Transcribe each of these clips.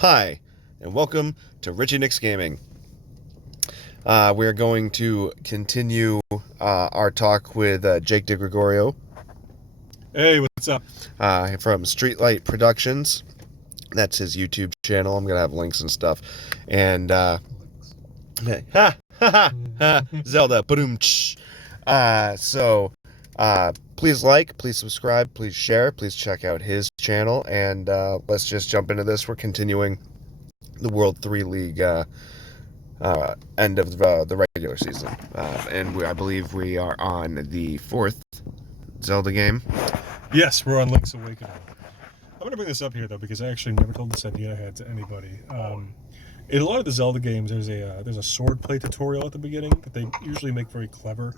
Hi, and welcome to Richie Nick's Gaming. We're going to continue our talk with Jake DiGregorio Hey, what's up? from Streetlight Productions. That's his YouTube channel. I'm going to have links and stuff. And, Zelda, boom. Please like, please subscribe, please share, please check out his channel, and let's just jump into this. We're continuing the World 3 League end of the regular season. I believe we are on the 4th Zelda game. Yes, we're on Link's Awakening. I'm going to bring this up here, though, because I actually never told this idea ahead to anybody. In a lot of the Zelda games, there's a swordplay tutorial at the beginning that they usually make very clever.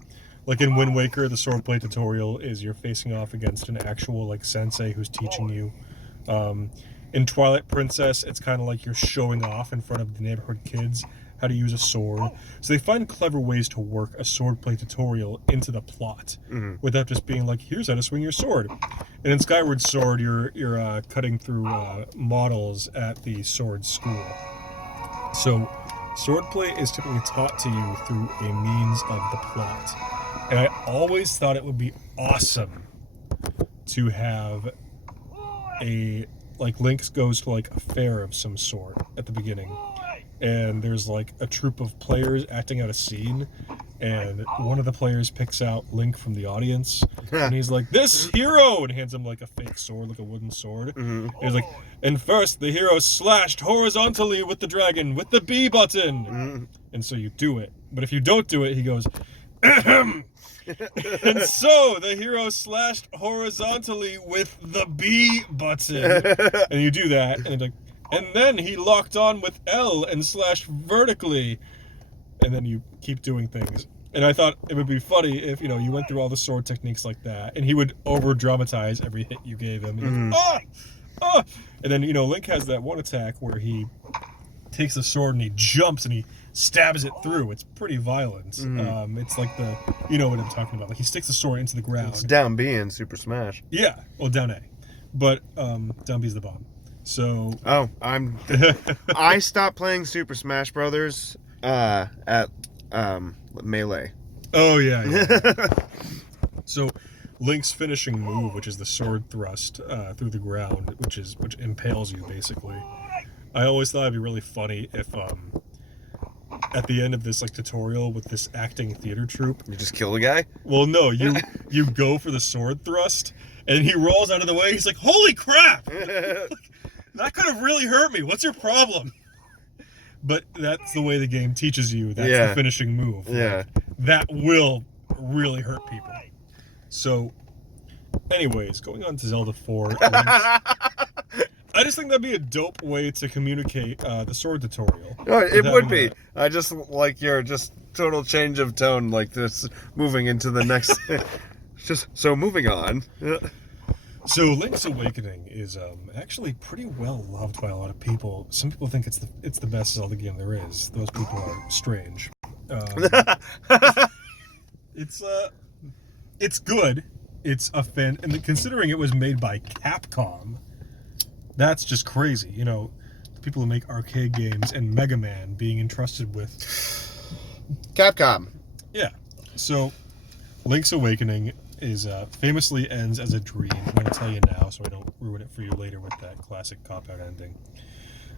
Like in Wind Waker, the swordplay tutorial is you're facing off against an actual sensei who's teaching you. In Twilight Princess, it's kind of like you're showing off in front of the neighborhood kids how to use a sword. So they find clever ways to work a swordplay tutorial into the plot without just being like, here's how to swing your sword. And in Skyward Sword, you're cutting through models at the sword school. So swordplay is typically taught to you through a means of the plot. And I always thought it would be awesome to have Link goes to a fair of some sort at the beginning, and there's a troop of players acting out a scene, and one of the players picks out Link from the audience, and he's like, "This hero," and hands him a fake sword, a wooden sword. And he's like, "And first the hero slashed horizontally with the dragon with the B button." And so you do it, but if you don't do it, he goes, "Ahem." And so the hero slashed horizontally with the B button, and you do that, and then he locked on with L and slashed vertically, and then you keep doing things. And I thought it would be funny if you went through all the sword techniques like that, and he would over dramatize every hit you gave him. And then Link has that one attack where he takes the sword and he jumps and he stabs it through. It's pretty violent. It's like you know what I'm talking about. He sticks the sword into the ground. It's down B in Super Smash. Yeah, well, down A, but down B's the bomb. So I stopped playing Super Smash Brothers at Melee. Oh yeah. So Link's finishing move, which is the sword thrust through the ground, which impales you basically. I always thought it'd be really funny if at the end of this tutorial with this acting theater troupe, You just kill the guy? well, no, you go for the sword thrust and he rolls out of the way. He's like, "Holy crap, that could have really hurt me. What's your problem?" But that's the way the game teaches you. That's the finishing move. Yeah. That will really hurt people. So anyways, going on to Zelda 4. I just think that'd be a dope way to communicate the sword tutorial. No, it would be. I just like your total change of tone, this moving into the next. Moving on. So Link's Awakening is actually pretty well loved by a lot of people. Some people think it's the best Zelda game there is. Those people are strange. It's good. It's a fan, and considering it was made by Capcom, that's just crazy. The people who make arcade games and Mega Man being entrusted with Capcom. Yeah. So Link's Awakening is famously ends as a dream. I'm going to tell you now so I don't ruin it for you later with that classic cop-out ending.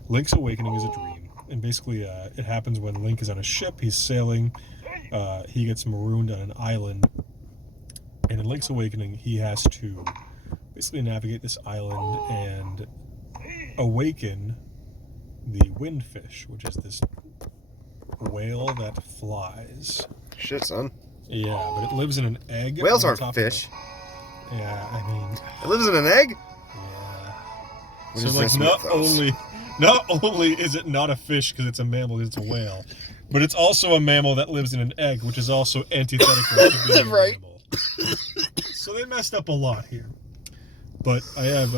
Link's Awakening is a dream, and basically it happens when Link is on a ship. He's sailing. He gets marooned on an island, and in Link's Awakening he has to basically navigate this island and awaken the windfish, which is this whale that flies. Shit, son. Yeah, but it lives in an egg. Whales aren't fish. Yeah, I mean, it lives in an egg? Yeah. So not only is it not a fish because it's a mammal, it's a whale, but it's also a mammal that lives in an egg, which is also antithetical to being a mammal. So they messed up a lot here. But I have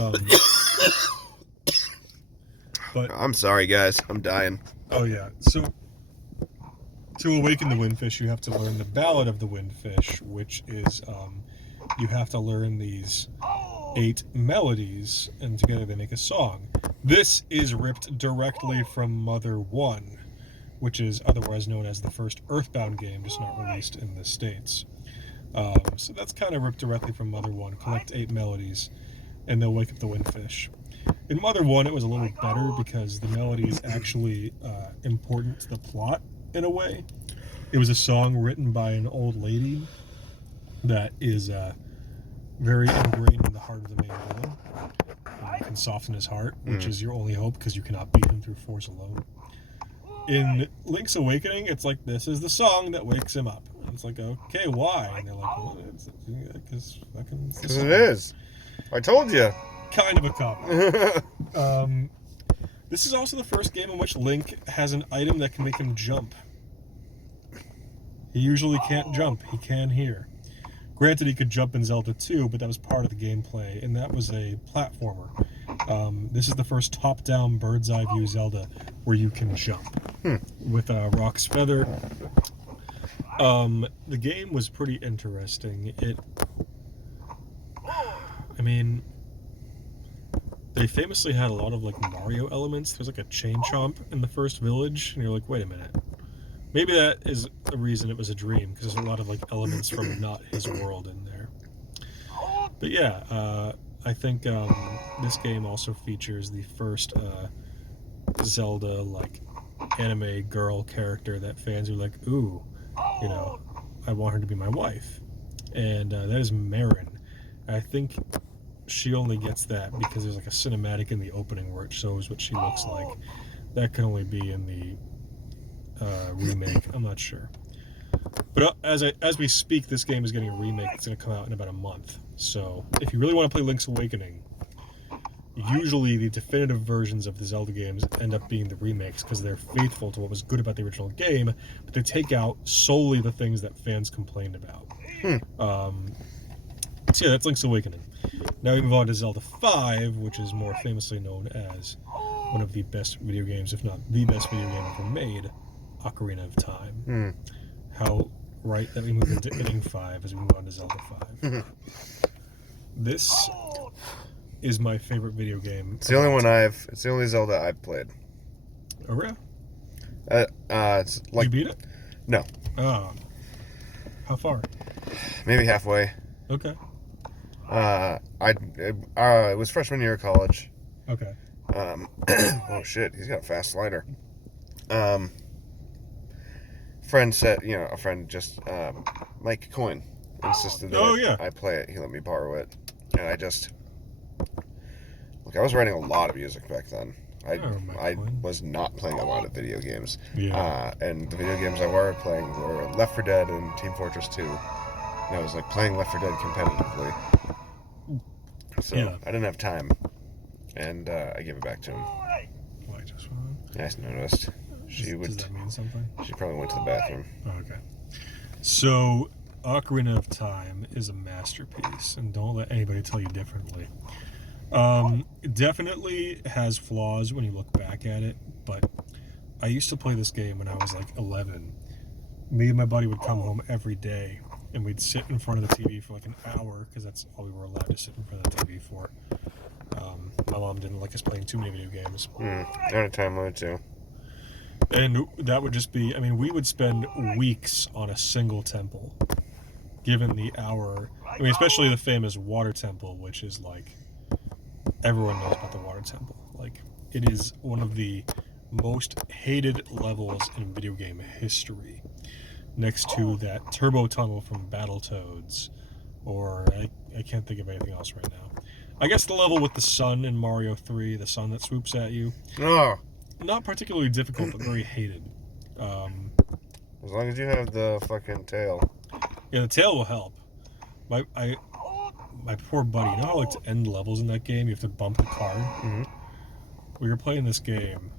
I'm sorry, guys. I'm dying. Oh yeah. So to awaken the windfish, you have to learn the Ballad of the Windfish, which is you have to learn these 8 melodies, and together they make a song. This is ripped directly from Mother 1, which is otherwise known as the first Earthbound game, just not released in the States. So that's kind of ripped directly from Mother 1. Collect 8 melodies, and they'll wake up the windfish. In Mother 1, it was a little better because the melody is actually important to the plot in a way. It was a song written by an old lady that is very ingrained in the heart of the main villain. And can soften his heart, which is your only hope because you cannot beat him through force alone. In Link's Awakening, it's like, this is the song that wakes him up. And it's like, okay, why? And they're like, well, because it is. I told you. Kind of a cop. This is also the first game in which Link has an item that can make him jump. He usually can't jump. He can here. Granted, he could jump in Zelda 2, but that was part of the gameplay, and that was a platformer. This is the first top-down bird's-eye view Zelda where you can jump with Rock's Feather. The game was pretty interesting. They famously had a lot of like Mario elements. There's like a chain chomp in the first village, and you're like, wait a minute. Maybe that is the reason it was a dream, because there's a lot of like elements from not his world in there. But yeah, I think this game also features the first Zelda like anime girl character that fans are like, ooh, you know, I want her to be my wife, and that is Marin. I think she only gets that because there's like a cinematic in the opening where it shows what she looks like. That could only be in the remake. I'm not sure. But as we speak, this game is getting a remake. It's going to come out in about a month. So if you really want to play Link's Awakening, usually the definitive versions of the Zelda games end up being the remakes because they're faithful to what was good about the original game, but they take out solely the things that fans complained about. So yeah, that's Link's Awakening. Now we move on to Zelda 5, which is more famously known as one of the best video games, if not the best video game ever made, Ocarina of Time. How right that we move into inning 5 as we move on to Zelda 5. This is my favorite video game. It's the only Zelda I've played. Oh, really? It's like, you beat it? No. Oh. How far? Maybe halfway. Okay. It was freshman year of college. Okay. Oh shit, he's got a fast slider. Friend said, a friend just, Mike Coyne insisted that I play it. He let me borrow it. And I was writing a lot of music back then. I was not playing a lot of video games. Yeah. And the video games I were playing were Left 4 Dead and Team Fortress 2. And I was like playing Left 4 Dead competitively. So I didn't have time. And I gave it back to him. Why just one? I noticed. Does that mean something? She probably went to the bathroom. Oh, okay. So, Ocarina of Time is a masterpiece, and don't let anybody tell you differently. It definitely has flaws when you look back at it, but I used to play this game when I was like 11. Me and my buddy would come home every day, and we'd sit in front of the TV for like an hour, because that's all we were allowed to sit in front of the TV for. My mom didn't like us playing too many video games. I had a time limit too. And that would just be, we would spend weeks on a single temple, given the hour. Especially the famous water temple, which is like, everyone knows about the water temple. Like, it is one of the most hated levels in video game history, next to that turbo tunnel from Battletoads, or I can't think of anything else right now. I guess the level with the sun in Mario 3, the sun that swoops at you. Oh. Not particularly difficult, but very hated. As long as you have the fucking tail. Yeah, the tail will help. My poor buddy, you know how to end levels in that game? You have to bump the card? Mm-hmm. We were playing this game.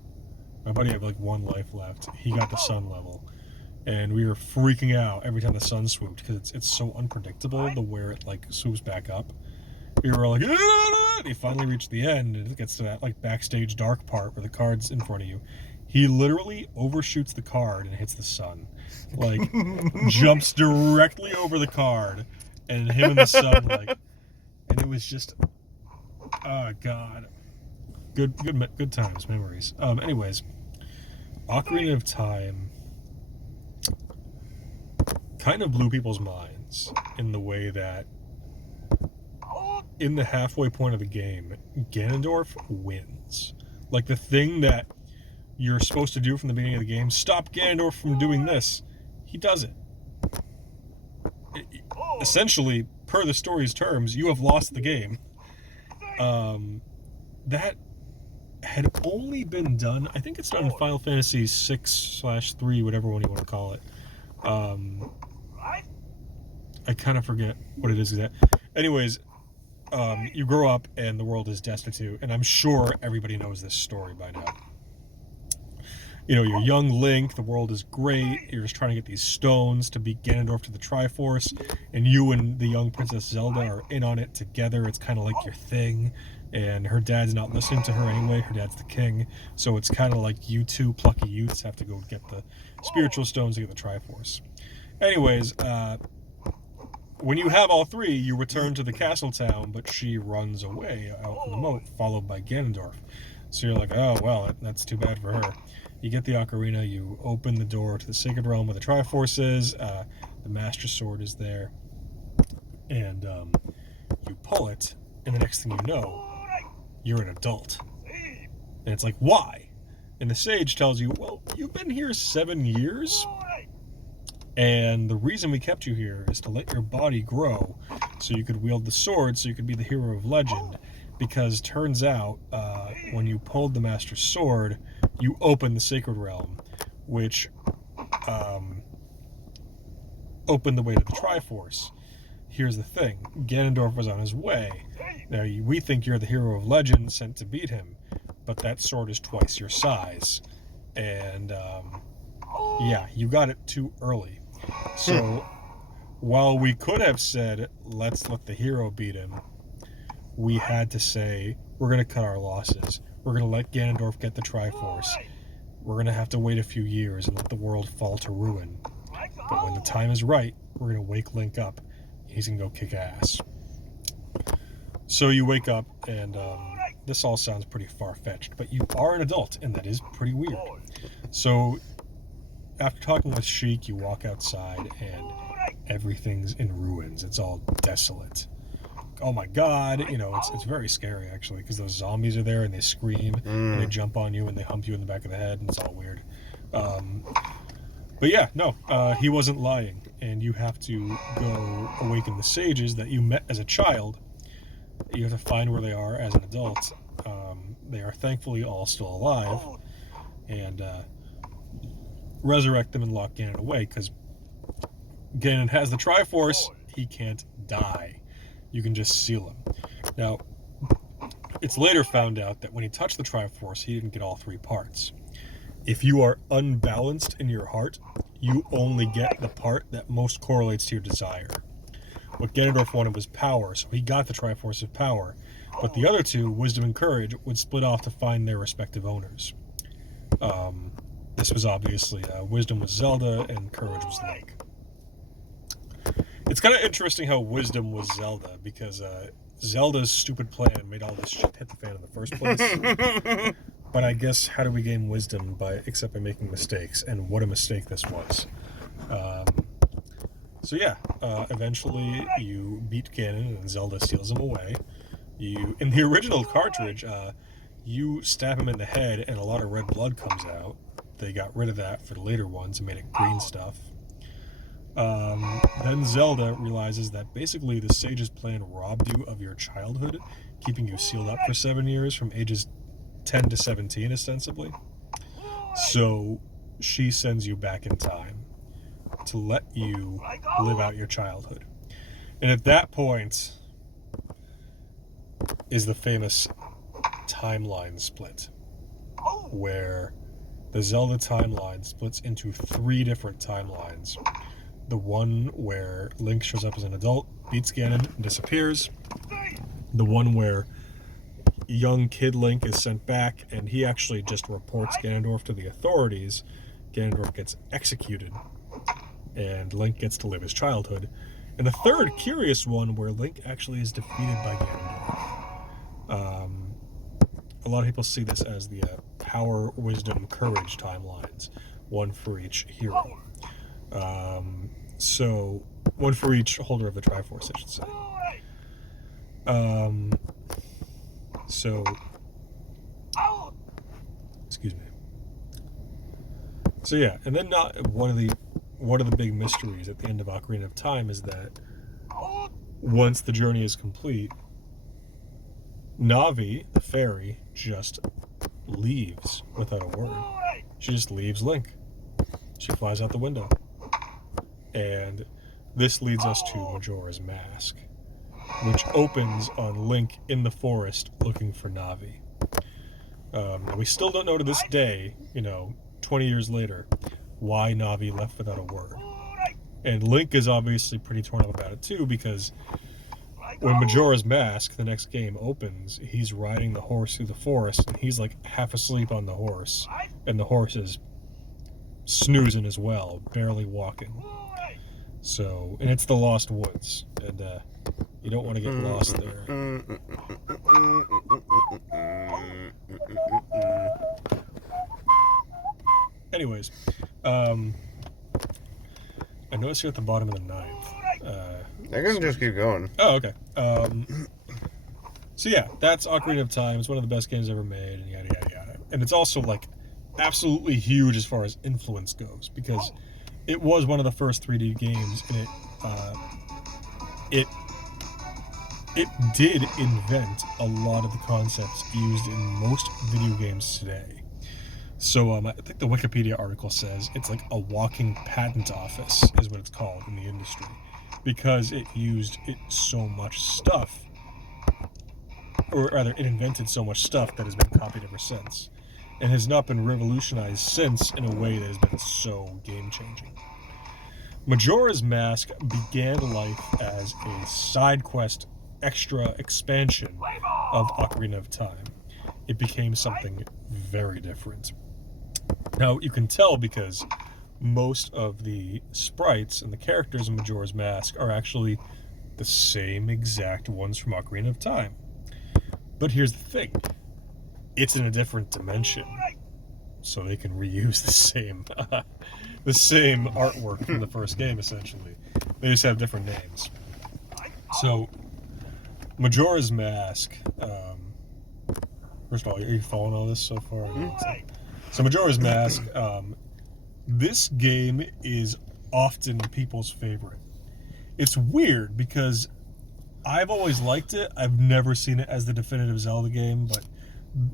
My buddy had like 1 life left. He got the sun level. And we were freaking out every time the sun swooped, because it's so unpredictable, the where it like swoops back up. We were like, and he finally reached the end, and it gets to that like backstage dark part where the card's in front of you. He literally overshoots the card and hits the sun. Like, jumps directly over the card, and him and the sun, like, and it was just, oh god. Good times, memories. Anyways, Ocarina of Time kind of blew people's minds in the way that in the halfway point of the game, Ganondorf wins. Like, the thing that you're supposed to do from the beginning of the game, stop Ganondorf from doing this, he does it. Essentially, per the story's terms, you have lost the game. That had only been done, I think it's done in Final Fantasy 6/3, whatever one you want to call it. I kind of forget what it is exactly. Anyways, you grow up and the world is destitute, and I'm sure everybody knows this story by now. You know, you're young Link, the world is great, you're just trying to get these stones to beat Ganondorf to the Triforce, and you and the young Princess Zelda are in on it together. It's kind of like your thing, and her dad's not listening to her anyway, her dad's the king, so it's kind of like you two plucky youths have to go get the spiritual stones to get the Triforce. Anyways, when you have all three, you return to the castle town, but she runs away out in the moat, followed by Ganondorf. So you're like, oh, well, that's too bad for her. You get the ocarina, you open the door to the Sacred Realm where the Triforce is, the Master Sword is there, and you pull it, and the next thing you know, you're an adult. And it's like, why? And the sage tells you, well, you've been here 7 years, and the reason we kept you here is to let your body grow so you could wield the sword, so you could be the hero of legend. Because turns out, when you pulled the Master Sword, you opened the Sacred Realm, which opened the way to the Triforce. Here's the thing, Ganondorf was on his way. Now, we think you're the hero of legend sent to beat him, but that sword is twice your size. And, yeah, you got it too early. So, while we could have said, let's let the hero beat him, we had to say, we're going to cut our losses. We're going to let Ganondorf get the Triforce. We're going to have to wait a few years and let the world fall to ruin. But when the time is right, we're going to wake Link up. He's going to go kick ass. So you wake up, and this all sounds pretty far-fetched, but you are an adult, and that is pretty weird. So after talking with Sheik, you walk outside, and everything's in ruins. It's all desolate. Oh my god, you know, it's very scary, actually, because those zombies are there, and they scream, and they jump on you, and they hump you in the back of the head, and it's all weird. But yeah, no, he wasn't lying, and you have to go awaken the sages that you met as a child. You have to find where they are as an adult. They are thankfully all still alive, and resurrect them and lock Ganon away, because Ganon has the Triforce, he can't die. You can just seal him. Now, it's later found out that when he touched the Triforce, he didn't get all three parts. If you are unbalanced in your heart, you only get the part that most correlates to your desire. What Ganondorf wanted was power, so he got the Triforce of Power, but the other two, Wisdom and Courage, would split off to find their respective owners. This was obviously, Wisdom was Zelda, and Courage was Link. It's kind of interesting how Wisdom was Zelda, because Zelda's stupid plan made all this shit hit the fan in the first place. But I guess, how do we gain Wisdom except by making mistakes? And what a mistake this was. So yeah, eventually you beat Ganon and Zelda steals him away. In the original cartridge, you stab him in the head and a lot of red blood comes out. They got rid of that for the later ones and made it green stuff. Then Zelda realizes that basically the sage's plan robbed you of your childhood, keeping you sealed up for 7 years from ages 10 to 17 ostensibly. So she sends you back in time to let you live out your childhood. And at that point is the famous timeline split, where the Zelda timeline splits into 3 different timelines. The one where Link shows up as an adult, beats Ganon, and disappears. The one where young kid Link is sent back, and he actually just reports Ganondorf to the authorities. Ganondorf gets executed, and Link gets to live his childhood. And the third curious one where Link actually is defeated by Ganondorf. a lot of people see this as the power, wisdom, courage timelines, one for each hero. So one for each holder of the Triforce, I should say. So, excuse me. So yeah, and then one of the big mysteries at the end of Ocarina of Time is that once the journey is complete, Navi, the fairy, just leaves without a word. She just leaves Link. She flies out the window. And this leads us to Majora's Mask, which opens on Link in the forest looking for Navi. We still don't know to this day, 20 years later, why Navi left without a word. And Link is obviously pretty torn up about it too, because when Majora's Mask, the next game, opens, he's riding the horse through the forest, and he's like half asleep on the horse, and the horse is snoozing as well, barely walking. So, and it's the Lost Woods, and you don't want to get lost there. Anyways, I notice you're at the bottom of the ninth. I can just keep going. Oh, okay. So yeah, that's Ocarina of Time. It's one of the best games ever made, and yada yada yada. And it's also like absolutely huge as far as influence goes, because it was one of the first 3D games, and it did invent a lot of the concepts used in most video games today. So I think the Wikipedia article says it's like a walking patent office is what it's called in the industry, because it used so much stuff, or rather it invented so much stuff that has been copied ever since, and has not been revolutionized since in a way that has been so game-changing. Majora's Mask began life as a side quest extra expansion of Ocarina of Time. It became something very different. Now, you can tell because most of the sprites and the characters in Majora's Mask are actually the same exact ones from Ocarina of Time. But here's the thing. It's in a different dimension, so they can reuse the same artwork from the first game, essentially. They just have different names. So, Majora's Mask, first of all, are you following all this so far? So Majora's Mask, this game is often people's favorite. It's weird because I've always liked it. I've never seen it as the definitive Zelda game, but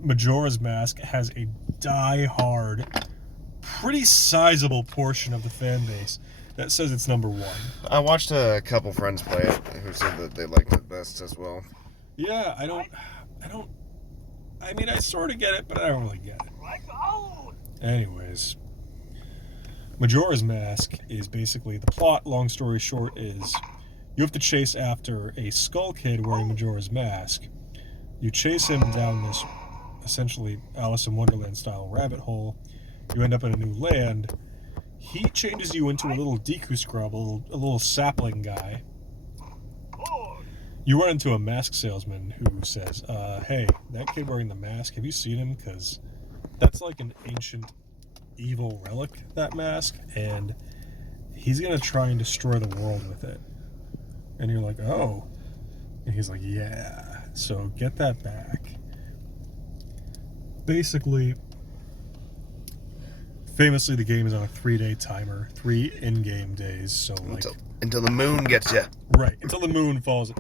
Majora's Mask has a die-hard, pretty sizable portion of the fan base that says it's number one. I watched a couple friends play it who said that they liked it best as well. Yeah, I mean, I sort of get it, but I don't really get it. Anyways, Majora's Mask is basically the plot, long story short, is you have to chase after a Skull Kid wearing Majora's Mask. You chase him down this essentially Alice in Wonderland style rabbit hole. You end up in a new land. He changes you into a little Deku scrub, a little sapling guy. You run into a mask salesman who says, hey, that kid wearing the mask, have you seen him? Because that's like an ancient evil relic, that mask, and he's going to try and destroy the world with it. And you're like, oh. And he's like, yeah, so get that back. Basically, famously, the game is on a 3-day timer, 3 in-game days, so like... Until the moon gets you. Right, until the moon falls.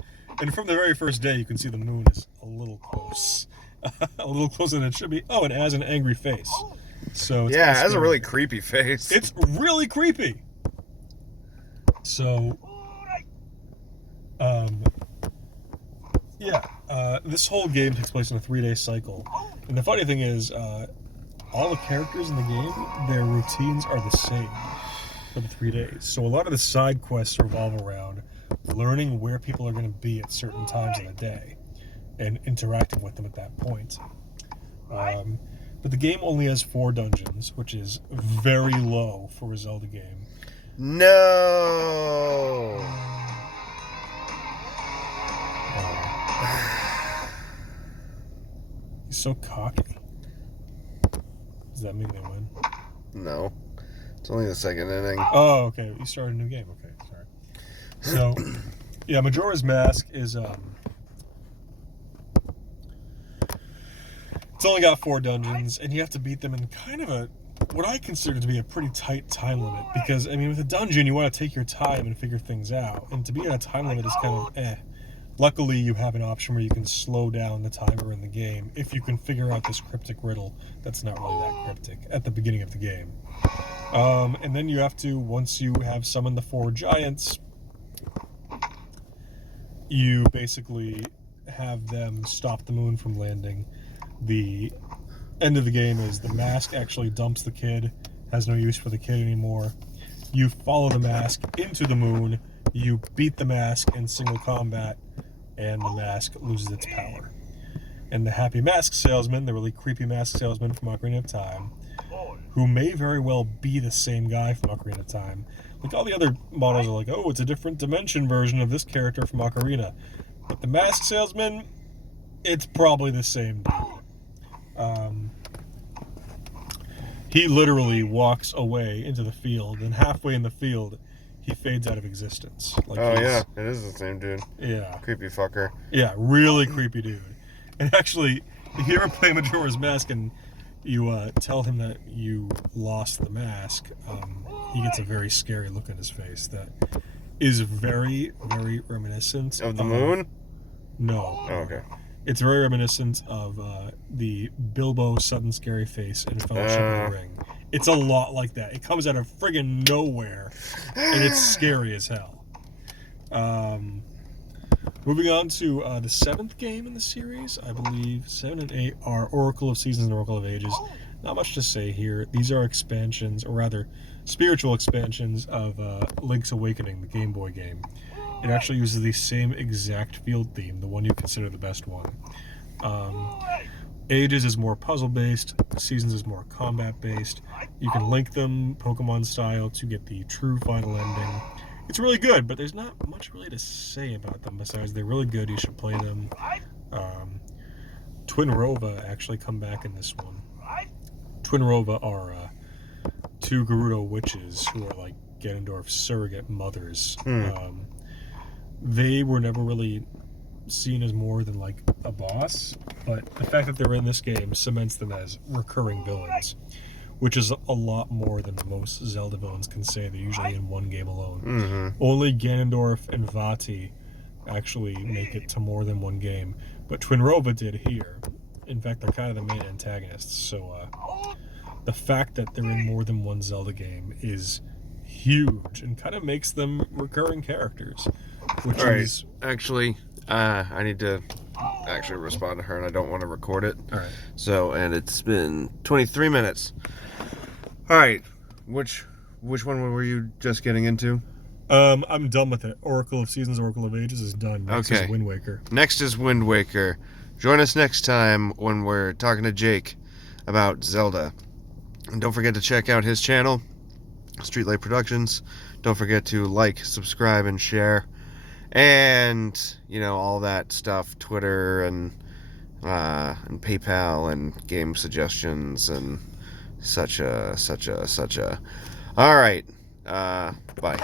And from the very first day, you can see the moon is a little close. A little closer than it should be. Oh, and it has an angry face. So it's it has a really creepy face. It's really creepy. So, this whole game takes place in a 3-day cycle. And the funny thing is, all the characters in the game, their routines are the same for the 3 days. So a lot of the side quests revolve around learning where people are going to be at certain times of the day and interacting with them at that point. But the game only has 4 dungeons, which is very low for a Zelda game. No! so cocky. Does that mean they win? No. It's only the second inning. Oh, okay. You started a new game. Okay, sorry. So, yeah, Majora's Mask is it's only got 4 dungeons, and you have to beat them in kind of what I consider to be a pretty tight time limit. Because, I mean, with a dungeon, you want to take your time and figure things out. And to be in a time limit is kind of eh. Luckily, you have an option where you can slow down the timer in the game if you can figure out this cryptic riddle that's not really that cryptic at the beginning of the game. And then you have to, once you have summoned the 4 giants, you basically have them stop the moon from landing. The end of the game is the mask actually dumps the kid, has no use for the kid anymore. You follow the mask into the moon, you beat the mask in single combat, and the mask loses its power. And the happy mask salesman, the really creepy mask salesman from Ocarina of Time, who may very well be the same guy from Ocarina of Time. Like, all the other models are like, oh, it's a different dimension version of this character from Ocarina. But the mask salesman, it's probably the same dude. He literally walks away into the field, and halfway in the field, he fades out of existence. Like, oh, yeah, it is the same dude. Yeah. Creepy fucker. Yeah, really creepy dude. And actually, if you ever play Majora's Mask and you tell him that you lost the mask, he gets a very scary look on his face that is very, very reminiscent Of the moon? No. Oh, okay. It's very reminiscent of the Bilbo sudden scary face in Fellowship of the Ring. It's a lot like that. It comes out of friggin' nowhere, and it's scary as hell. Moving on to the 7th game in the series, I believe 7 and 8 are Oracle of Seasons and Oracle of Ages. Not much to say here. These are expansions, or rather, spiritual expansions of Link's Awakening, the Game Boy game. It actually uses the same exact field theme, the one you consider the best one. Ages is more puzzle-based, Seasons is more combat-based. You can link them Pokemon style to get the true final ending. It's really good, but there's not much really to say about them besides they're really good, you should play them. Twin Rova actually come back in this one. Twin Rova are 2 Gerudo witches who are like Ganondorf's surrogate mothers. They were never really seen as more than like a boss, but the fact that they're in this game cements them as recurring villains, which is a lot more than most Zelda villains can say. They're usually in one game alone. Only Ganondorf and Vati actually make it to more than one game, but Twin Rova did here. In fact, they're kind of the main antagonists, so the fact that they're in more than one Zelda game is huge and kind of makes them recurring characters. Which is actually, I need to actually respond to her, and I don't want to record it. All right. So, and it's been 23 minutes. All right, which one were you just getting into? I'm done with it. Oracle of Seasons, Oracle of Ages is done. Next is Wind Waker. Next is Wind Waker. Join us next time when we're talking to Jake about Zelda. And don't forget to check out his channel, Streetlight Productions. Don't forget to like, subscribe, and share. And, you know, all that stuff, Twitter and PayPal and game suggestions and such a. All right. Bye.